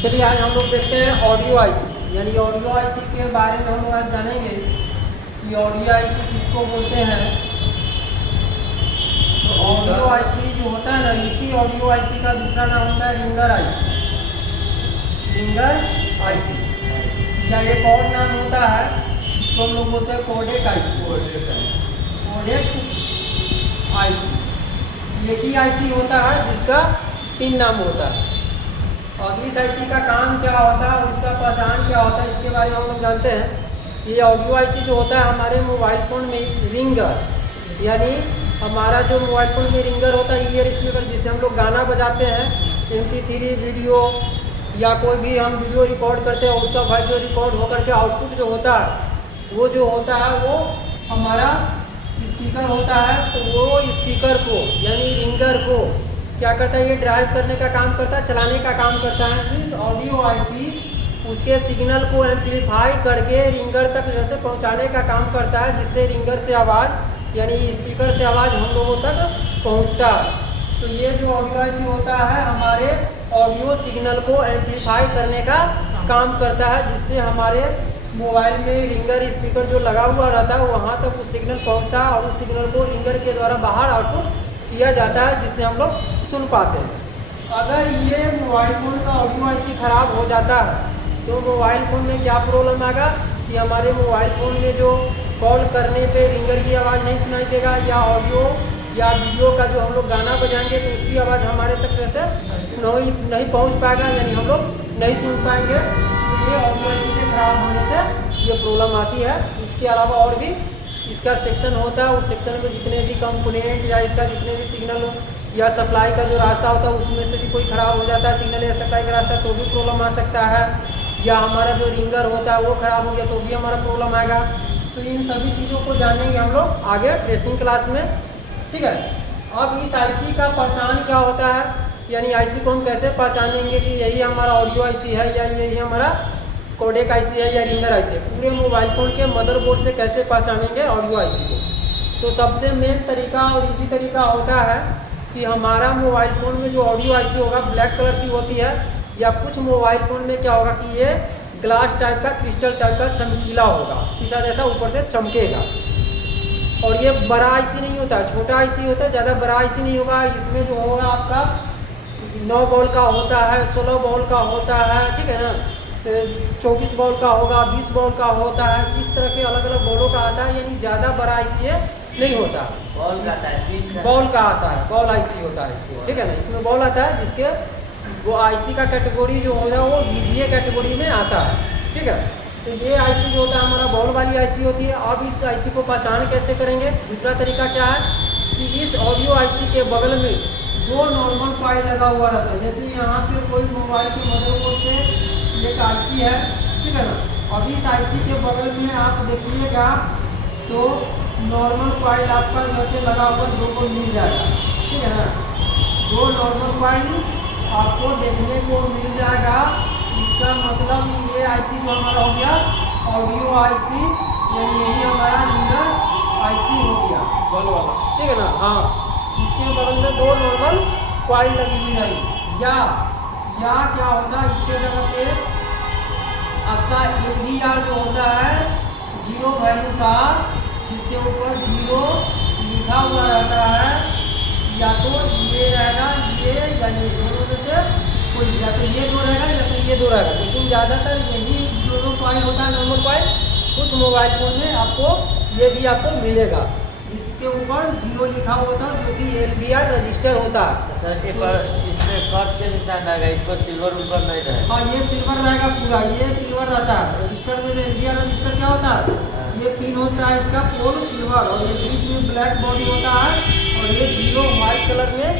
चलिए आज हम लोग देखते हैं ऑडियो आईसी, यानी ऑडियो आईसी के बारे में हम लोग आज जानेंगे कि ऑडियो आईसी किसको बोलते हैं। तो ऑडियो आईसी जो होता है ना, इसी ऑडियो आईसी का दूसरा नाम होता है रिंगर आईसी। रिंगर आईसी या एक और नाम होता है, इसको हम लोग बोलते हैं कोडेक आईसी। कोडेक आईसी एक ही आईसी होता है जिसका 3 नाम होता है। और इस आईसी का काम क्या होता है और इसका पहचान क्या होता है, इसके बारे में हम लोग जानते हैं। ये ऑडियो आईसी जो होता है हमारे मोबाइल फ़ोन में रिंगर, यानी हमारा जो मोबाइल फ़ोन में रिंगर होता है ईयर स्पीकर, जिससे हम लोग गाना बजाते हैं, MP3 वीडियो या कोई भी हम वीडियो रिकॉर्ड करते हैं, उसका वॉइस रिकॉर्ड होकर के आउटपुट जो होता है वो जो होता है वो हमारा स्पीकर होता है। तो वो स्पीकर को यानी रिंगर को क्या करता है, ये ड्राइव करने का काम करता है, चलाने का काम करता है। मीन्स ऑडियो आईसी उसके सिग्नल को एम्पलीफाई करके रिंगर तक जैसे पहुंचाने का काम करता है, जिससे रिंगर से आवाज़ यानी स्पीकर से आवाज़ हम लोगों तक पहुंचता है। तो ये जो ऑडियो आईसी होता है हमारे ऑडियो सिग्नल को एम्पलीफाई करने का काम करता है, जिससे हमारे मोबाइल में रिंगर स्पीकर जो लगा हुआ रहता है वहाँ तक वो सिग्नल पहुँचता है और उस सिग्नल को रिंगर के द्वारा बाहर आउटपुट किया जाता है, जिससे हम लोग सुन पाते हैं। अगर ये मोबाइल फ़ोन का ऑडियो आईसी ख़राब हो जाता है तो मोबाइल फ़ोन में क्या प्रॉब्लम आएगा कि हमारे मोबाइल फ़ोन में जो कॉल करने पे रिंगर की आवाज़ नहीं सुनाई देगा, या ऑडियो या वीडियो का जो हम लोग गाना बजाएंगे तो उसकी आवाज़ हमारे तक कैसे नहीं पहुंच पाएगा, यानी हम लोग नहीं सुन पाएंगे। तो ये ऑडियो आईसी के ख़राब होने से ये प्रॉब्लम आती है। इसके अलावा और भी इसका सेक्शन होता है, उस सेक्शन में जितने भी कंपोनेंट या इसका जितने भी सिग्नल या सप्लाई का जो रास्ता होता है उसमें से भी कोई ख़राब हो जाता है सिग्नल या सप्लाई का रास्ता, तो भी प्रॉब्लम आ सकता है। या हमारा जो रिंगर होता है वो ख़राब हो गया तो भी हमारा प्रॉब्लम आएगा। तो इन सभी चीज़ों को जानेंगे हम लोग आगे ट्रेसिंग क्लास में, ठीक है। अब इस आईसी का पहचान क्या होता है, यानी आईसी को हम कैसे पहचानेंगे कि यही हमारा ऑडियो आईसी है या यही हमारा कोडेक आईसी है या रिंगर आईसी है। पूरे मोबाइल फ़ोन के मदरबोर्ड से कैसे पहचानेंगे ऑडियो आईसी को। तो सबसे मेन तरीका और इजी तरीका होता है कि हमारा मोबाइल फ़ोन में जो ऑडियो आईसी होगा ब्लैक कलर की होती है, या कुछ मोबाइल फ़ोन में क्या होगा कि ये ग्लास टाइप का क्रिस्टल टाइप का चमकीला होगा, शीशा जैसा ऊपर से चमकेगा। और ये बड़ा आईसी नहीं होता, छोटा आईसी होता है, ज़्यादा बड़ा आईसी नहीं होगा। इसमें जो होगा आपका 9 बॉल का होता है, 16 बॉल का होता है, ठीक है ना, 24 बॉल का होगा, 20 बॉल का होता है। इस तरह के अलग अलग बॉलों का आता है, यानी ज़्यादा बड़ा आईसी है नहीं होता। बॉल का आता है, बॉल आईसी होता है इसमें, ठीक है ना। इसमें बॉल आता है जिसके वो आईसी का कैटेगरी जो होता है वो VGA कैटेगरी में आता है, ठीक है। तो ये आईसी जो होता है हमारा बॉल वाली आईसी होती है। अब इस आईसी को पहचान कैसे करेंगे, दूसरा तरीका क्या है कि इस ऑडियो आईसी के बगल में 2 नॉर्मल कॉइल लगा हुआ रहता है। जैसे यहाँ पे कोई मोबाइल के मदरबोर्ड पे एक आईसी है, ठीक है ना। अब इस आईसी के बगल में आप देखिएगा तो नॉर्मल कॉइल आपका जैसे लगा हुआ 2 को मिल जाएगा, ठीक है ना। 2 नॉर्मल कॉइल आपको देखने को मिल जाएगा। इसका मतलब ये आईसी जो हमारा हो गया ऑडियो आईसी, यानी यही हमारा रिंगर आईसी हो गया बॉल वाला, ठीक है ना। हाँ, इसके बगल में 2 नॉर्मल कॉइल लगी हुई है। या क्या होता है इसके जगह पे आपका LVR जो होता है 0 वैल्यू का, जिसके ऊपर 0 लिखा हुआ रहता है, या तो ये रहेगा ये या ये, दोनों में से कोई, या तो ये 2 रहेगा या तो ये 2 रहेगा। लेकिन ज़्यादातर यही दोनों कॉइल होता है नॉर्मल कॉइल। कुछ मोबाइल फ़ोन में आपको ये भी आपको मिलेगा, इसके ऊपर 0 लिखा होता है जो कि LVR रजिस्टर होता है। सर इसमें कट के निशान आएगा, इस पर सिल्वर ऊपर नहीं रहेगा। हाँ, ये सिल्वर रहेगा पूरा, ये सिल्वर रहता है। रजिस्टर में LVR रजिस्टर क्या होता है, ये पिन होता है इसका पोल सिल्वर, और ये बीच में ब्लैक बॉडी होता है, और ये 0 वाइट कलर में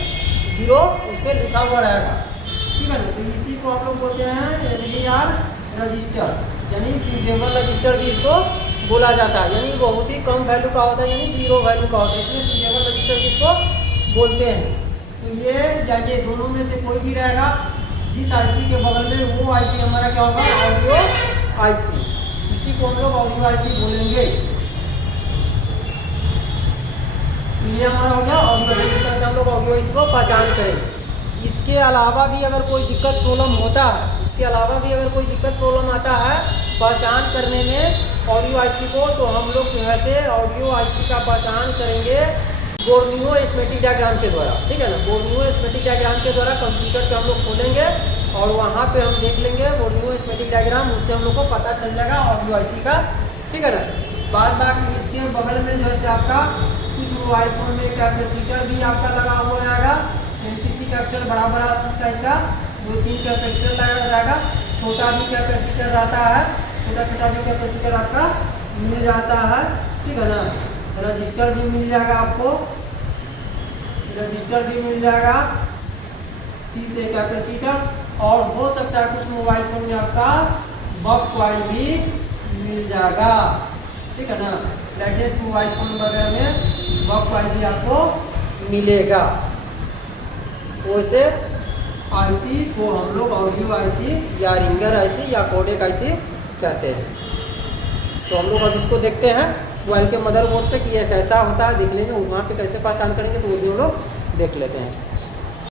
0 उस पर लिखा हुआ रहेगा, ठीक है ना। तो इसी को आप लोग बोलते हैं LVR रजिस्टर, यानी फ्यूजेबल रजिस्टर भी इसको बोला जाता है। यानी बहुत ही कम वैल्यू का होता है, यानी 0 वैल्यू का होता है, इसलिए फ्यूजेबल रजिस्टर भी इसको बोलते हैं। तो ये या ये दोनों में से कोई भी रहेगा, जिस आईसी के बगल में वो आईसी हमारा क्या होगा ऑडियो आईसी, इसी को हम लोग ऑडियो आईसी बोलेंगे। ये हमारा हो गया ऑडियो आईसी, इस तरह से हम लोग ऑडियो आईसी को पहचान करेंगे। इसके अलावा भी अगर कोई दिक्कत प्रॉब्लम होता है, इसके इसके अलावा भी अगर कोई दिक्कत प्रॉब्लम आता है पहचान करने में ऑडियो आईसी को, तो हम लोग जो है से ऑडियो आईसी का पहचान करेंगे बोर्नियो स्कीमेटिक डायग्राम के द्वारा, ठीक है ना। बोर्नियो स्कीमेटिक डायग्राम के द्वारा कंप्यूटर पे हम लोग खोलेंगे और वहाँ पे हम देख लेंगे बोर्नियो स्कीमेटिक डायग्राम, उससे हम लोग को पता चल जाएगा ऑडियो आईसी का, ठीक है ना। बाद बाकी इसके बगल में जो है आपका कुछ मोबाइल फ़ोन में कैपेसिटर भी आपका लगा हुआ रहेगा, एनटीसी कैपेसिटर बड़ा बड़ा साइज का 2-3 कैपेसिटर लगा रहेगा, छोटा भी कैपेसिटर रहता है, छोटा भी कैपेसिटर आपका मिल जाता है, ठीक है ना। रजिस्टर भी मिल जाएगा आपको, रजिस्टर भी मिल जाएगा, सी से कैपेसिटर, और हो सकता है कुछ मोबाइल फ़ोन में आपका बक कॉइल भी मिल जाएगा, ठीक है ना। लेटेस्ट मोबाइल फ़ोन वगैरह में बक कॉइल भी आपको मिलेगा। वैसे आईसी को हम लोग ऑडियो आईसी या रिंगर आईसी या कोडेक आईसी कहते हैं। तो हम लोग अब इसको देखते हैं मोबाइल के मदरबोर्ड पे कि यह कैसा होता है, देख लेंगे। वहाँ पे कैसे पहचान करेंगे तो वो भी हम लोग देख लेते हैं।